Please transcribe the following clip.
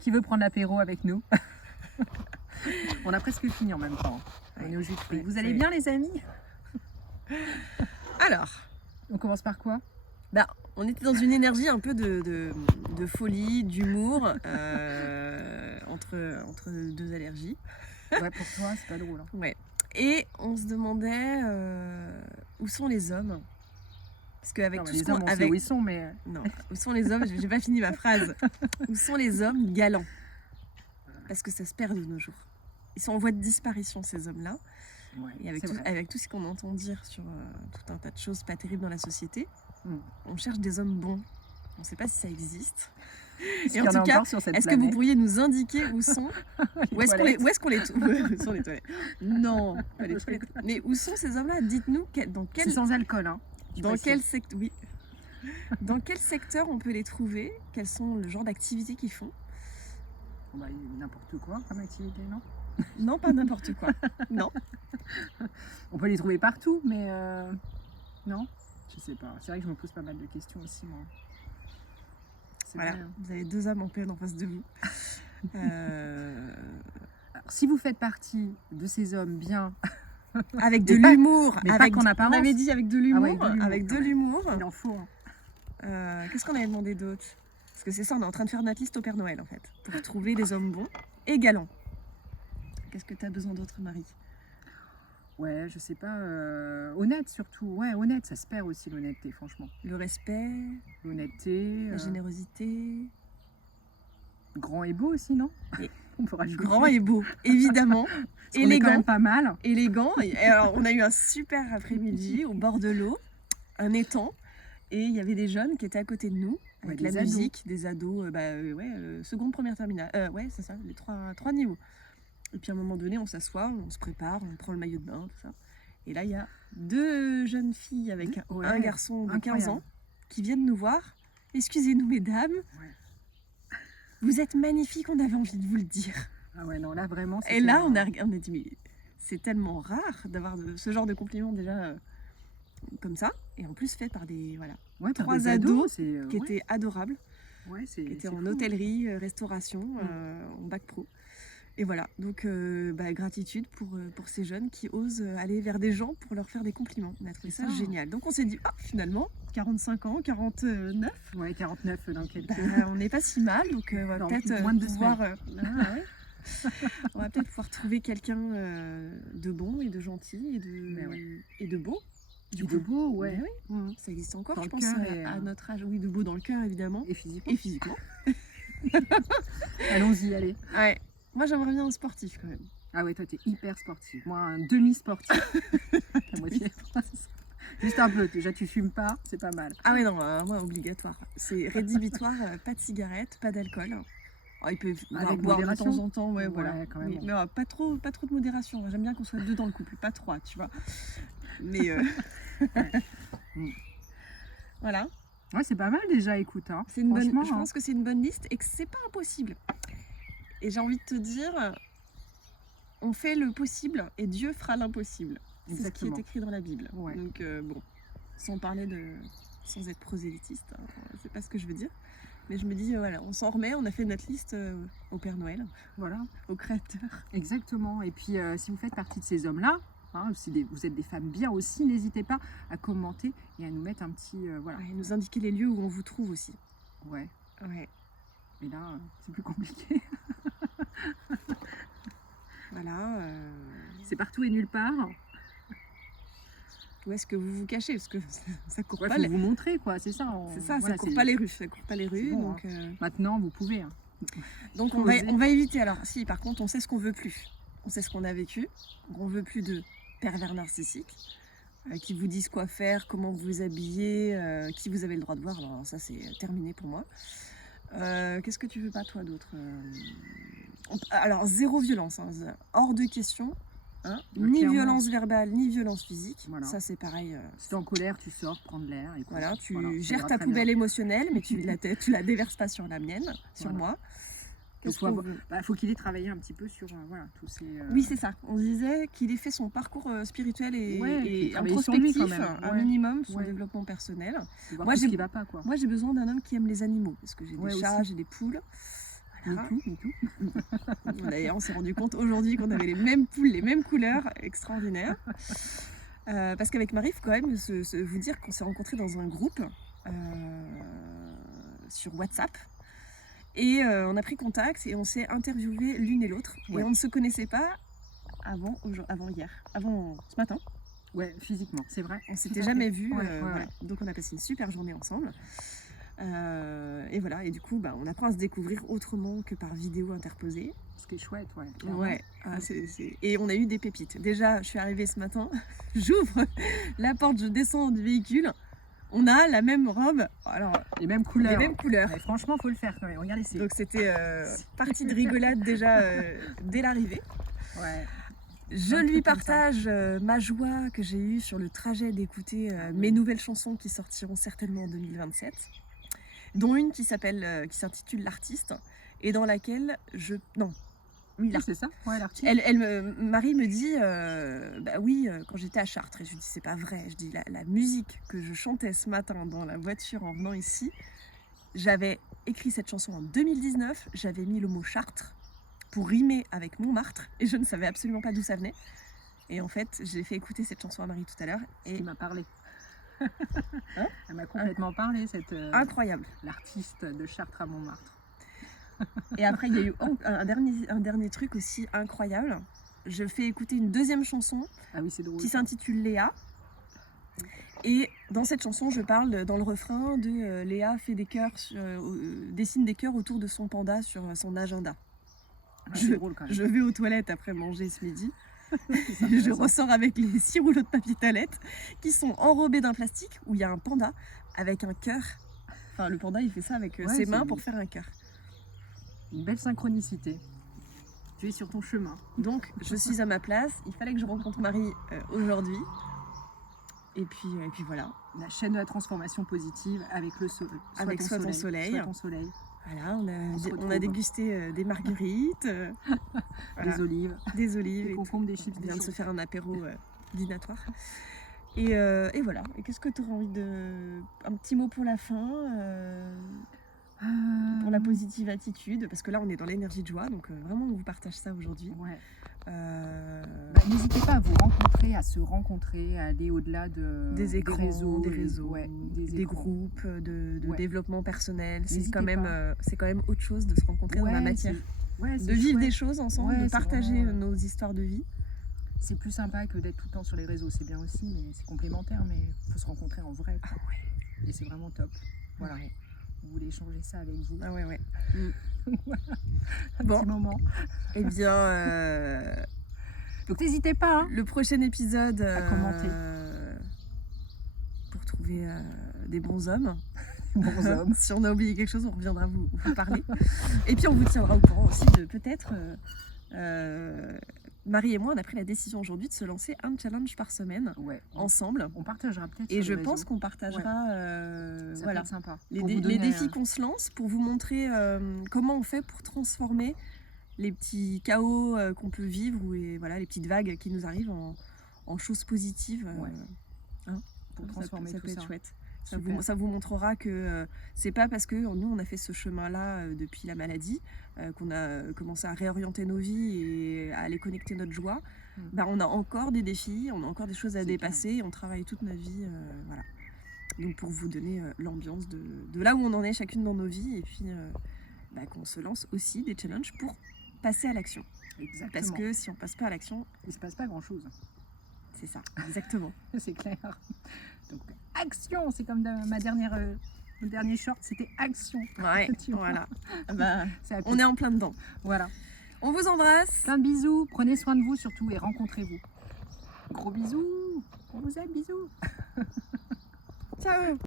Qui veut prendre l'apéro avec nous? On a presque fini en même temps. On est au jus de fruits. Vous allez bien les amis? Alors, On commence par quoi? on était dans une énergie un peu de folie, d'humour, entre deux allergies. Ouais, pour toi, c'est pas drôle. Hein. Ouais. Et on se demandait où sont les hommes? Parce qu'avec Non, tout les ce qu'on... hommes, on sait Avec... où ils sont, mais... Non, où sont les hommes? J'ai pas fini ma phrase. Où sont les hommes galants? Parce que ça se perd de nos jours. Ils sont en voie de disparition, ces hommes-là. Ouais, Et avec tout ce qu'on entend dire sur tout un tas de choses pas terribles dans la société, on cherche des hommes bons. On ne sait pas si ça existe. Et en tout cas, est-ce que vous pourriez nous indiquer où sont où est-ce qu'on les trouve? Où sont les toilettes? Non, pas les toilettes. Mais où sont ces hommes-là? Dites-nous dans quel... C'est sans alcool, hein. Dans quel secteur? Oui. Dans quel secteur on peut les trouver? Quels sont le genre d'activités qu'ils font? Bah, n'importe quoi comme activité, non? Non, pas n'importe quoi. Non. On peut les trouver partout, mais non, je sais pas. C'est vrai que je me pose pas mal de questions aussi, moi. Voilà, vrai, hein. Vous avez deux âmes en peine en face de vous. Alors, si vous faites partie de ces hommes bien, avec de l'humour, mais pas qu'en apparence. On avait dit avec de l'humour, avec de l'humour. Il en faut. Qu'est-ce qu'on avait demandé d'autre? Parce que c'est ça, on est en train de faire notre liste au Père Noël en fait, pour trouver des hommes bons et galants. Qu'est-ce que tu as besoin d'autre, Marie? Ouais, je sais pas, honnête surtout. Ouais, honnête, ça se perd aussi l'honnêteté, franchement. Le respect, l'honnêteté, la générosité. Grand et beau aussi, non? On pourra grand et beau, évidemment. Élégant, quand même pas mal. Élégant. Et alors, on a eu un super après-midi au bord de l'eau, un étang, et il y avait des jeunes qui étaient à côté de nous, avec la musique, des ados, seconde, première, terminale. Ouais, c'est ça, les trois niveaux. Et puis à un moment donné, on s'assoit, on se prépare, on prend le maillot de bain, tout ça. Et là, il y a deux jeunes filles avec un garçon de 15 ans qui viennent nous voir. Excusez-nous, mesdames. Ouais. Vous êtes magnifiques, on avait envie de vous le dire. Ah ouais, non, là, vraiment... Et là, on a dit, mais c'est tellement rare d'avoir ce genre de compliment déjà comme ça. Et en plus, fait par des trois ados qui étaient adorables. Ouais, qui étaient en hôtellerie, restauration, en bac pro. Et voilà, donc gratitude pour ces jeunes qui osent aller vers des gens pour leur faire des compliments. On a trouvé ça génial. Donc on s'est dit, finalement, 45 ans, 49. Ouais, 49 dans quelques... on n'est pas si mal, donc on va peut-être pouvoir... on va peut-être pouvoir trouver quelqu'un de bon et de gentil et de beau. De beau, ouais. Oui. Ça existe encore, dans je pense, à notre âge. Oui, de beau dans le cœur, évidemment. Et physiquement. Allons-y, allez. Ouais. Moi, j'aimerais bien un sportif quand même. Ah ouais, toi, t'es hyper sportif. Moi, un demi-sportif. La moitié. Juste un peu. Déjà, tu fumes pas, c'est pas mal. Ah ouais, non, moi, obligatoire. C'est rédhibitoire, pas de cigarette, pas d'alcool. Il peut boire de temps en temps, voilà. Quand même, mais pas trop de modération. J'aime bien qu'on soit deux dans le couple, pas trois, tu vois. Mais voilà. Ouais, c'est pas mal déjà, écoute. Hein. C'est une bonne. Je pense que c'est une bonne liste et que c'est pas impossible. Et j'ai envie de te dire, on fait le possible et Dieu fera l'impossible. C'est ce qui est écrit dans la Bible. Ouais. Donc sans être prosélytiste, c'est pas ce que je veux dire. Mais je me dis, on s'en remet, on a fait notre liste au Père Noël, au Créateur. Exactement. Et puis, si vous faites partie de ces hommes-là, si vous êtes des femmes bien aussi, n'hésitez pas à commenter et à nous mettre un petit... et nous indiquer les lieux où on vous trouve aussi. Ouais. Mais là, c'est plus compliqué. Voilà. C'est partout et nulle part. Où est-ce que vous vous cachez? Parce que ça court pas. Faut vous montrer, quoi. C'est ça. C'est ça. Ça court pas les rues. Ça court pas les rues. Bon, donc, maintenant, vous pouvez. Donc on va éviter. Alors, si par contre, on sait ce qu'on veut plus. On sait ce qu'on a vécu. On veut plus de pervers narcissiques qui vous disent quoi faire, comment vous habiller, qui vous avez le droit de voir. Alors ça, c'est terminé pour moi. Qu'est-ce que tu veux pas toi d'autre? Alors zéro violence, hors de question, ni violence verbale ni violence physique. Ça c'est pareil. Si t'es en colère, tu sors prendre l'air. Tu gères ta poubelle émotionnelle, mais tu la déverses pas sur la mienne, sur moi. Faut qu'il ait travaillé un petit peu sur tous ces... Oui, c'est ça. On disait qu'il ait fait son parcours spirituel et introspectif, un minimum, son développement personnel. Moi, j'ai besoin d'un homme qui aime les animaux, parce que j'ai des chats, j'ai des poules. Voilà. Me too. D'ailleurs, on s'est rendu compte aujourd'hui qu'on avait les mêmes poules, les mêmes couleurs, extraordinaire. Parce qu'avec Marie, il faut quand même vous dire qu'on s'est rencontrés dans un groupe sur WhatsApp. Et on a pris contact et on s'est interviewé l'une et l'autre. Ouais. Et on ne se connaissait pas avant ce matin. Ouais, physiquement, c'est vrai. On s'était Tout à jamais fait. vus. Ouais. Voilà. Donc on a passé une super journée ensemble. Et voilà, et du coup, on apprend à se découvrir autrement que par vidéo interposée. Ce qui est chouette, ouais. Clairement. Ouais, et on a eu des pépites. Déjà, je suis arrivée ce matin, j'ouvre la porte, je descends du véhicule. On a la même robe, alors Les mêmes couleurs. les mêmes couleurs. Mais franchement, faut le faire quand même. Regardez, c'est. Donc c'était partie de rigolade déjà dès l'arrivée. Ouais. Je Un lui truc comme ça. partage ma joie que j'ai eue sur le trajet d'écouter mes nouvelles chansons qui sortiront certainement en 2027, dont une qui s'intitule L'artiste, et dans laquelle Oui, c'est ça. Ouais, l'artiste. Marie me dit, bah oui, quand j'étais à Chartres, et je lui dis c'est pas vrai, je dis la musique que je chantais ce matin dans la voiture en venant ici, j'avais écrit cette chanson en 2019, j'avais mis le mot Chartres pour rimer avec Montmartre, et je ne savais absolument pas d'où ça venait. Et en fait, j'ai fait écouter cette chanson à Marie tout à l'heure, et Il m'a parlé. Hein Elle m'a complètement parlé, cette incroyable. l'artiste de Chartres à Montmartre. Et après, il y a eu un dernier truc aussi incroyable. Je fais écouter une deuxième chanson Ah oui, c'est drôle. qui s'intitule Léa. Et dans cette chanson, je parle dans le refrain de Léa fait des cœurs, dessine des cœurs autour de son panda sur son agenda. Ah, c'est drôle quand même. Je vais aux toilettes après manger ce midi. C'est Je intéressant. ressors avec les 6 rouleaux de papier toilette qui sont enrobés d'un plastique où il y a un panda avec un cœur. Enfin, le panda, il fait ça avec Ouais, ses c'est mains pour faire un cœur. Une belle synchronicité. Tu es sur ton chemin. Donc, je suis à ma place. Il fallait que je rencontre Marie aujourd'hui. Et puis voilà. La chaîne de la transformation positive avec le soleil. Avec Soit ton soleil. Soit ton soleil. Voilà, se on retrouve. a dégusté des marguerites, voilà, Des olives, des olives, des et concombres, des chips, on des vient de se choses. faire un apéro dînatoire. Et voilà. Et qu'est-ce que tu aurais envie de... Un petit mot pour la fin, pour la positive attitude, parce que là on est dans l'énergie de joie, donc vraiment on vous partage ça aujourd'hui. Ouais. Euh, N'hésitez pas à vous rencontrer, à se rencontrer, à aller au-delà des écrans, des et- réseaux, ouais, des écrans. groupes de Ouais. développement personnel. C'est N'hésitez quand même, pas. c'est quand même autre chose de se rencontrer dans la Ouais, matière. Ouais, De c'est vivre des chouette. choses ensemble, Ouais, de c'est partager vraiment, nos histoires de vie. C'est plus sympa que d'être tout le temps sur les réseaux, c'est bien aussi, mais c'est complémentaire, mais il faut se rencontrer en vrai. Quoi. Et c'est vraiment top. Voilà. Ouais. Vous voulez échanger ça avec vous. Ah ouais. Un Bon. petit moment. Eh bien, Donc n'hésitez pas. Hein. le prochain épisode À commenter. pour trouver des bons hommes. Bons hommes. Si on a oublié quelque chose, on reviendra vous parler. Et puis on vous tiendra au courant aussi de peut-être... Marie et moi, on a pris la décision aujourd'hui de se lancer un challenge par semaine Ouais. ensemble. On partagera peut-être. Et sur je les pense réseaux. qu'on partagera Ça peut voilà, être sympa. les Pour vous donner, défis qu'on se lance pour vous montrer comment on fait pour transformer les petits chaos qu'on peut vivre et voilà, les petites vagues qui nous arrivent en choses positives. Ouais. Pour Ça transformer peut tout être ça. chouette. Super. Ça vous montrera que c'est pas parce que nous on a fait ce chemin-là depuis la maladie qu'on a commencé à réorienter nos vies et à aller connecter notre joie. On a encore des défis, on a encore des choses à C'est dépasser, on travaille toute notre vie. Voilà. Donc pour vous donner l'ambiance de là où on en est chacune dans nos vies et puis qu'on se lance aussi des challenges pour passer à l'action. Exactement. Parce que si on passe pas à l'action, il se passe pas grand chose. c'est ça, exactement. C'est clair. Donc action, c'est comme mon dernier short, c'était action. Ouais, Tu vois. voilà. C'est happy. On est en plein dedans. Voilà. On vous embrasse. Plein de bisous. Prenez soin de vous surtout et rencontrez-vous. Gros bisous. On vous aime, bisous. Ciao.